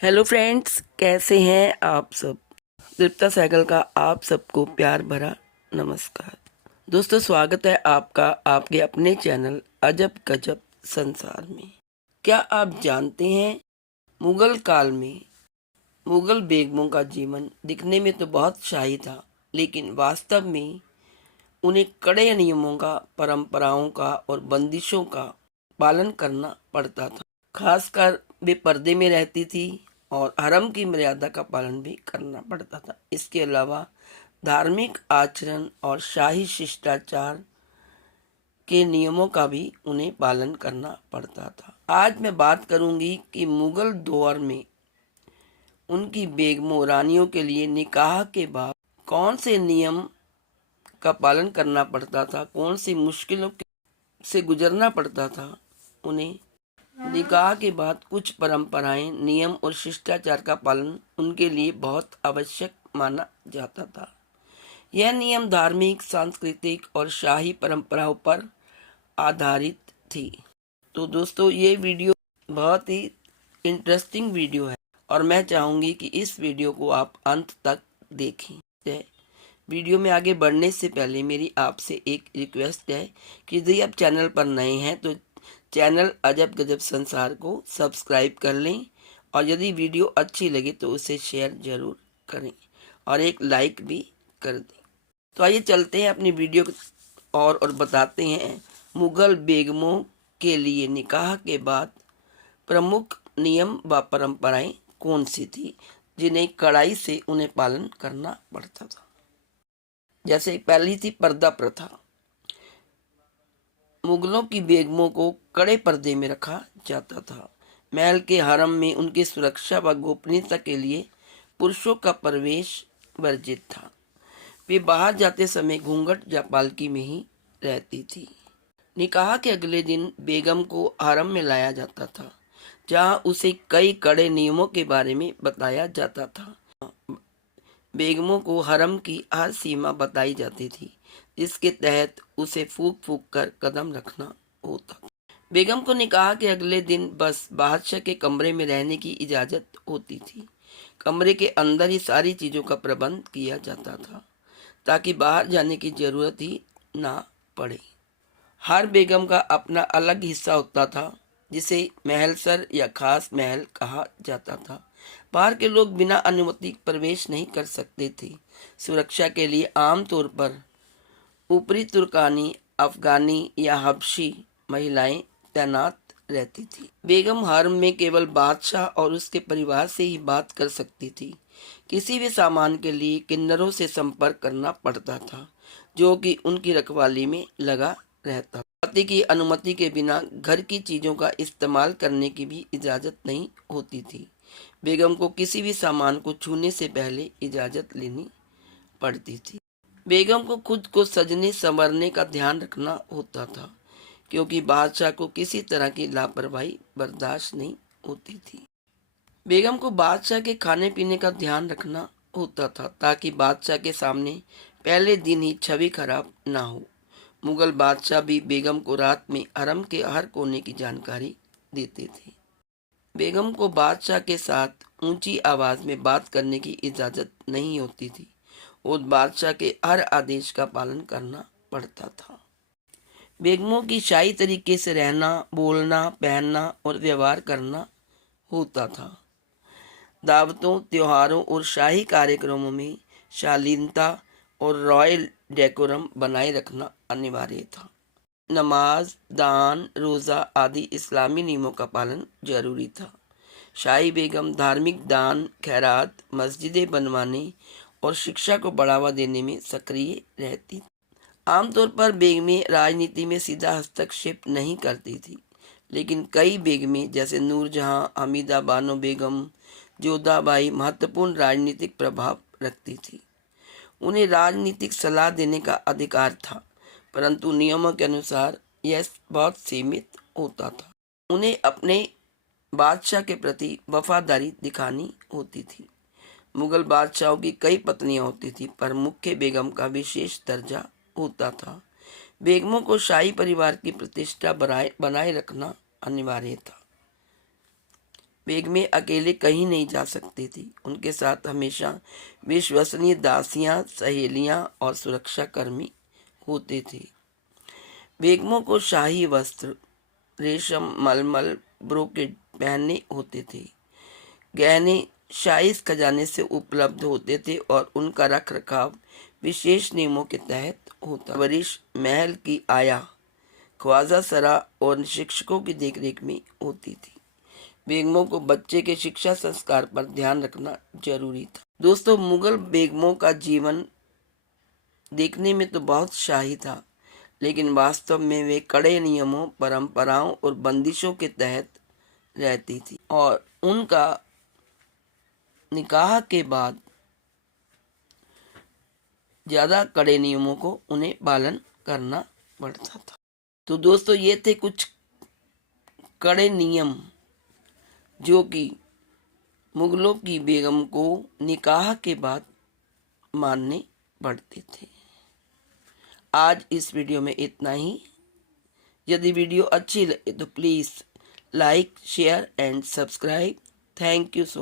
Hello friends, कैसे हैं आप सब। तृप्ता साइकिल का आप सबको प्यार भरा नमस्कार। दोस्तों, स्वागत है आपका आपके अपने चैनल अजब गजब संसार में। क्या आप जानते हैं, मुगल काल में मुगल बेगमों का जीवन दिखने में तो बहुत शाही था, लेकिन वास्तव में उन्हें कड़े नियमों का, परंपराओं का और बंदिशों का पालन करना पड़ता था। खासकर वे पर्दे में रहती थी और हरम की मर्यादा का पालन भी करना पड़ता था। इसके अलावा धार्मिक आचरण और शाही शिष्टाचार के नियमों का भी उन्हें पालन करना पड़ता था। आज मैं बात करूंगी कि मुगल दौर में उनकी बेगमों रानियों के लिए निकाह के बाद कौन से नियम का पालन करना पड़ता था, कौन सी मुश्किलों से गुजरना पड़ता था उन्हें। निकाह के बाद कुछ परंपराएं, नियम और शिष्टाचार का पालन उनके लिए बहुत आवश्यक माना जाता था। यह नियम धार्मिक, सांस्कृतिक और शाही परंपराओं पर आधारित थी। तो दोस्तों, ये वीडियो बहुत ही इंटरेस्टिंग वीडियो है और मैं चाहूँगी कि इस वीडियो को आप अंत तक देखें। वीडियो में आगे बढ़ने से पहले मेरी आपसे एक रिक्वेस्ट है कि यदि आप चैनल पर नए हैं तो चैनल अजब गजब संसार को सब्सक्राइब कर लें और यदि वीडियो अच्छी लगे तो उसे शेयर जरूर करें और एक लाइक भी कर दें। तो आइए चलते हैं अपनी वीडियो और बताते हैं मुगल बेगमों के लिए निकाह के बाद प्रमुख नियम व परंपराएं कौन सी थी जिन्हें कड़ाई से उन्हें पालन करना पड़ता था। जैसे पहली थी पर्दा प्रथा। मुगलों की बेगमों को कड़े पर्दे में रखा जाता था। महल के हरम में उनकी सुरक्षा व गोपनीयता के लिए पुरुषों का प्रवेश वर्जित था। वे बाहर जाते समय घूंघट या पालकी में ही रहती थी। निकाह के अगले दिन बेगम को हरम में लाया जाता था, जहां उसे कई कड़े नियमों के बारे में बताया जाता था। बेगमों को हरम की हर सीमा बताई जाती थी, जिसके तहत उसे फूक फूक कर कदम रखना होता। बेगम को निकाह के अगले दिन बस बादशाह के कमरे में रहने की इजाज़त होती थी। कमरे के अंदर ही सारी चीज़ों का प्रबंध किया जाता था, ताकि बाहर जाने की ज़रूरत ही ना पड़े। हर बेगम का अपना अलग हिस्सा होता था, जिसे महलसर या खास महल कहा जाता था। बाहर के लोग बिना अनुमति प्रवेश नहीं कर सकते थे। सुरक्षा के लिए आमतौर पर ऊपरी तुर्कानी, अफगानी या हबशी महिलाएं तैनात रहती थी। बेगम हरम में केवल बादशाह और उसके परिवार से ही बात कर सकती थी। किसी भी सामान के लिए किन्नरों से संपर्क करना पड़ता था, जो कि उनकी रखवाली में लगा रहता। पति की अनुमति के बिना घर की चीजों का इस्तेमाल करने की भी इजाजत नहीं होती थी। बेगम को किसी भी सामान को छूने से पहले इजाजत लेनी पड़ती थी। बेगम को खुद को सजने संवरने का ध्यान रखना होता था, क्योंकि बादशाह को किसी तरह की लापरवाही बर्दाश्त नहीं होती थी। बेगम को बादशाह के खाने पीने का ध्यान रखना होता था, ताकि बादशाह के सामने पहले दिन ही छवि खराब ना हो। मुगल बादशाह भी बेगम को रात में हरम के हर कोने की जानकारी देते थे। बेगम को बादशाह के साथ ऊंची आवाज में बात करने की इजाजत नहीं होती थी और बादशाह के हर आदेश का पालन करना पड़ता था। बेगमों की शाही तरीके से रहना, बोलना, पहनना और व्यवहार करना होता था। दावतों, त्योहारों और शाही कार्यक्रमों में शालीनता और रॉयल डेकोरम बनाए रखना अनिवार्य था। नमाज, दान, रोज़ा आदि इस्लामी नियमों का पालन जरूरी था। शाही बेगम धार्मिक दान, खैरात, मस्जिदें बनवाने और शिक्षा को बढ़ावा देने में सक्रिय रहती। आमतौर पर बेगमें राजनीति में सीधा हस्तक्षेप नहीं करती थी, लेकिन कई बेगमें जैसे नूरजहां, हमीदा बानो बेगम, जोधाबाई महत्वपूर्ण राजनीतिक प्रभाव रखती थी। उन्हें राजनीतिक सलाह देने का अधिकार था, परंतु नियमों के अनुसार यह बहुत सीमित होता था। उन्हें अपने बादशाह के प्रति वफादारी दिखानी होती थी। मुगल बादशाहों की कई पत्नियां होती थी, पर मुख्य बेगम का विशेष दर्जा होता था। बेगमों को शाही परिवार की प्रतिष्ठा बनाए रखना अनिवार्य था। बेगमें अकेले कहीं नहीं जा सकती थी। उनके साथ हमेशा विश्वसनीय दासियां, सहेलियां और सुरक्षाकर्मी होते थे। बेगमों को शाही वस्त्र, रेशम, मलमल, ब्रोकेड पहनने होते थे। गहने शाही खजाने से उपलब्ध होते थे और उनका रख रखाव विशेष नियमों के तहत होता। वरिष्ठ महल की आया, ख्वाजा सरा और शिक्षकों की देखरेख में होती थी। बेगमों को बच्चे के शिक्षा संस्कार पर ध्यान रखना जरूरी था। दोस्तों, मुगल बेगमों का जीवन देखने में तो बहुत शाही था, लेकिन वास्तव में वे कड़े नियमों, परंपराओं और बंदिशों के तहत रहती थी और उनका निकाह के बाद ज़्यादा कड़े नियमों को उन्हें पालन करना पड़ता था। तो दोस्तों, ये थे कुछ कड़े नियम जो कि मुगलों की बेगम को निकाह के बाद मानने पड़ते थे। आज इस वीडियो में इतना ही। यदि वीडियो अच्छी लगे तो please like, share and subscribe. Thank you so